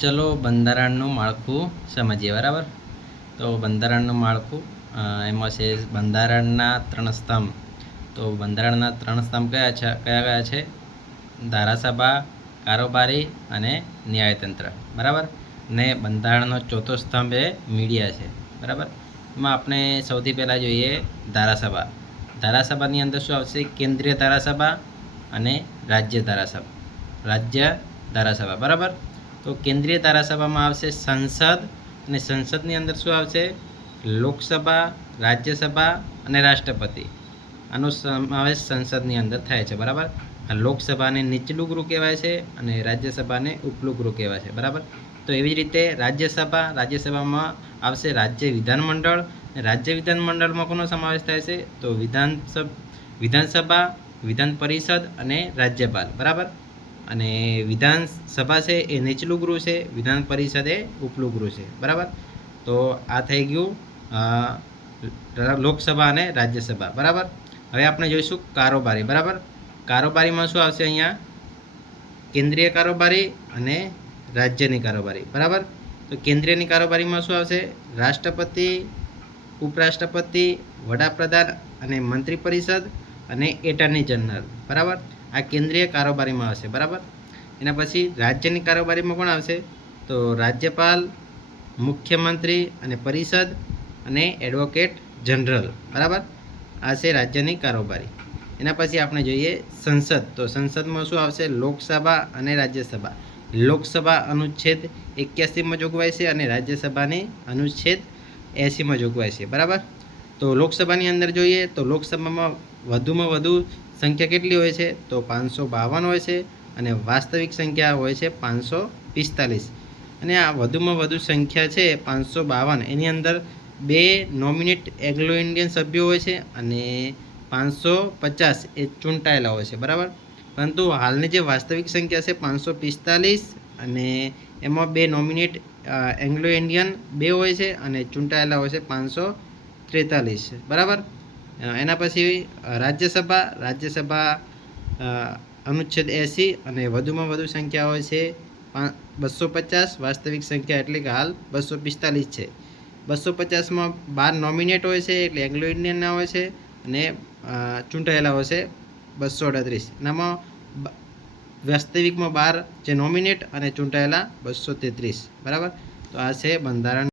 ચલો બંધારણનું માળખું સમજીએ, બરાબર? તો બંધારણનું માળખું એમાં છે બંધારણના ત્રણ સ્તંભ. તો બંધારણના ત્રણ સ્તંભ કયા છે, કયા કયા છે? ધારાસભા, કારોબારી અને ન્યાયતંત્ર. બરાબર? ને બંધારણનો ચોથો સ્તંભ એ મીડિયા છે. બરાબર? એમાં આપણે સૌથી પહેલાં જોઈએ ધારાસભા. ધારાસભાની અંદર શું આવશે? કેન્દ્રીય ધારાસભા અને રાજ્ય ધારાસભા. રાજ્ય ધારાસભા. બરાબર? તો કેન્દ્રીય ધારાસભામાં આવશે સંસદ. અને સંસદની અંદર શું આવશે? લોકસભા, રાજ્યસભા અને રાષ્ટ્રપતિ. આનો સમાવેશ સંસદની અંદર થાય છે, બરાબર? આ લોકસભાને નીચલું ગૃહ કહેવાય છે અને રાજ્યસભાને ઉપલું ગૃહ કહેવાય છે, બરાબર? તો એવી જ રીતે રાજ્યસભા, રાજ્યસભામાં આવશે રાજ્ય વિધાનમંડળ. રાજ્ય વિધાનમંડળમાં કોનો સમાવેશ થાય છે? તો વિધાનસભા વિધાનસભા વિધાન પરિષદ અને રાજ્યપાલ, બરાબર? અને વિધાનસભા છે એ નીચલું ગૃહ છે, વિધાન પરિષદ એ ઉપલું ગૃહ છે. બરાબર? તો આ થઈ ગયું લોકસભા અને રાજ્યસભા. બરાબર? હવે આપણે જોઈશું કારોબારી. બરાબર? કારોબારીમાં શું આવશે અહીંયા? કેન્દ્રીય કારોબારી અને રાજ્યની કારોબારી. બરાબર? તો કેન્દ્રીયની કારોબારીમાં શું આવશે? રાષ્ટ્રપતિ, ઉપરાષ્ટ્રપતિ, વડાપ્રધાન અને મંત્રી પરિષદ અને એટર્ની જનરલ. બરાબર? આ કેન્દ્રીય કારોબારીમાં આવશે, બરાબર? એના પછી રાજ્યની કારોબારીમાં કોણ આવશે? તો રાજ્યપાલ, મુખ્યમંત્રી અને પરિષદ અને એડવોકેટ જનરલ, બરાબર? આ છે રાજ્યની કારોબારી. એના પછી આપણે જોઈએ સંસદ. તો સંસદમાં શું આવશે? લોકસભા અને રાજ્યસભા. લોકસભા અનુચ્છેદ એક્યાસીમાં જોગવાઈ છે અને રાજ્યસભાની અનુચ્છેદ એંસીમાં જોગવાઈ છે, બરાબર? તો લોકસભાની અંદર જોઈએ તો લોકસભામાં વધુમાં વધુ સંખ્યા કેટલી હોય છે? તો પાંચસો બાવન હોય છે અને વાસ્તવિક સંખ્યા હોય છે પાંચસો પિસ્તાલીસ. અને આ વધુમાં વધુ સંખ્યા છે પાંચસો બાવન. એની અંદર બે નોમિનેટ એંગ્લો ઇન્ડિયન સભ્યો હોય છે અને પાંચસો પચાસ એ ચૂંટાયેલા હોય છે. બરાબર? પરંતુ હાલની જે વાસ્તવિક સંખ્યા છે પાંચસો પિસ્તાલીસ અને એમાં બે નોમિનેટ એંગ્લો ઇન્ડિયન બે હોય છે અને ચૂંટાયેલા હોય છે પાંચસો ત્રેતાલીસ બરાબર? એના પછી રાજ્યસભા રાજ્યસભા અનુચ્છેદ એંસી અને વધુમાં વધુ સંખ્યા હોય છે બસો પચાસ, વાસ્તવિક સંખ્યા એટલે કે હાલ બસો પિસ્તાલીસ છે. બસો પચાસમાં બાર નોમિનેટ હોય છે એટલે એંગ્લો ઇન્ડિયનના હોય છે અને ચૂંટાયેલા હોય છે બસો અડત્રીસ. એનામાં વાસ્તવિકમાં બાર જે નોમિનેટ અને ચૂંટાયેલા બસો તેત્રીસ. બરાબર? તો આ છે બંધારણ